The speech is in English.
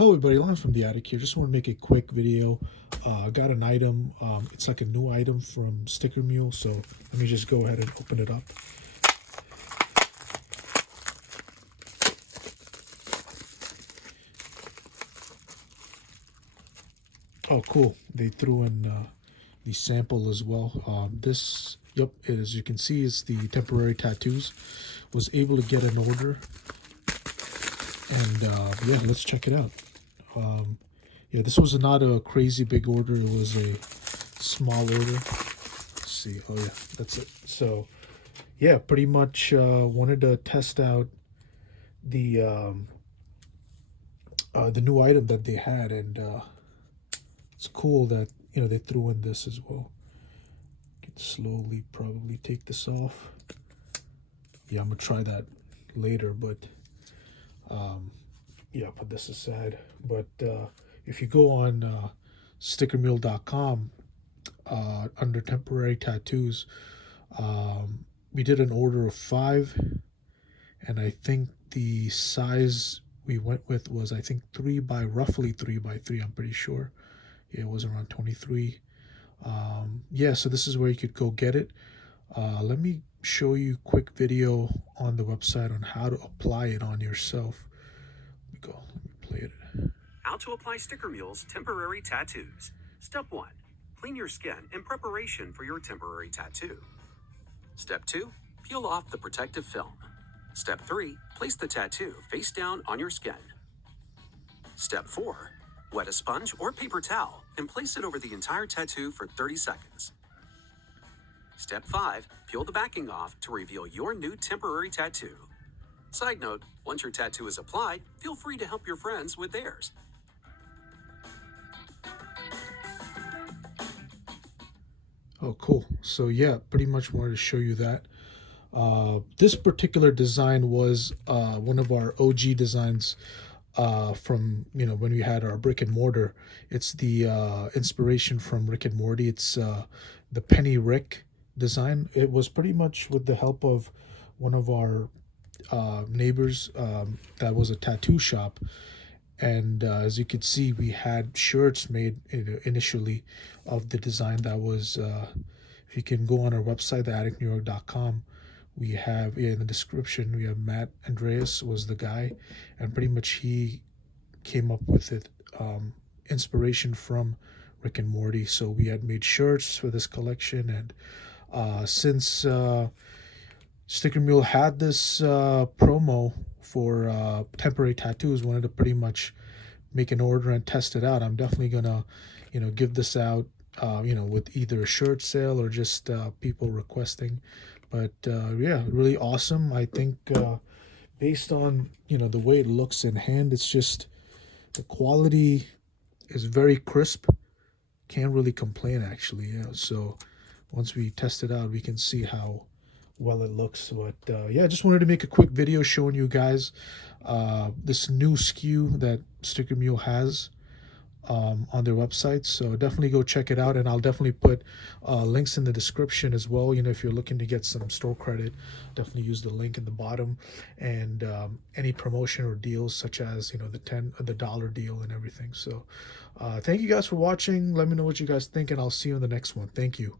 Hello everybody, Lance from the attic here. Just want to make a quick video. Got an item. It's like a new item from Sticker Mule, so let me just go ahead and open it up. Oh, cool. They threw in the sample as well. Yep, as you can see, it's the temporary tattoos. Was able to get an order, and yeah, let's check it out. Yeah, this was not a crazy big order. It was a small order. Let's see. Oh yeah, that's it. So yeah, pretty much wanted to test out the the new item that they had, and it's cool that they threw in this as well. Can slowly probably take this off. Yeah, I'm gonna try that later, but yeah, put this aside. But if you go on stickermule.com under temporary tattoos, we did an order of 5, and I think the size we went with was, I think, roughly 3 by 3. I'm pretty sure. Yeah, it was around 23. Yeah, so this is where you could go get it. Let me show you a quick video on the website on how to apply it on yourself. Let me play it. How to apply Sticker Mule's temporary tattoos. Step 1. Clean your skin in preparation for your temporary tattoo. Step 2. Peel off the protective film. Step 3. Place the tattoo face down on your skin. Step 4. Wet a sponge or paper towel and place it over the entire tattoo for 30 seconds. Step 5. Peel the backing off to reveal your new temporary tattoo. Side note, once your tattoo is applied, feel free to help your friends with theirs. Oh, cool. So yeah, pretty much wanted to show you that. This particular design was one of our OG designs from when we had our brick and mortar. It's the inspiration from Rick and Morty. It's the Penny Rick design. It was pretty much with the help of one of our neighbors that was a tattoo shop, and as you could see, we had shirts made initially of the design. That was if you can go on our website, theatticnewyork.com, we have in the description, we have Matt Andreas was the guy, and pretty much he came up with it, inspiration from Rick and Morty. So we had made shirts for this collection, and since Sticker Mule had this promo for temporary tattoos, wanted to pretty much make an order and test it out. I'm definitely gonna give this out with either a shirt sale or just people requesting. But yeah, really awesome. I think based on the way it looks in hand, it's just the quality is very crisp. Can't really complain, actually. Yeah, so once we test it out, we can see how well it looks. But yeah, I just wanted to make a quick video showing you guys this new SKU that Sticker Mule has on their website. So definitely go check it out, and I'll definitely put links in the description as well. If you're looking to get some store credit, definitely use the link in the bottom, and any promotion or deals such as the dollar deal and everything. So thank you guys for watching. Let me know what you guys think, and I'll see you in the next one. Thank you.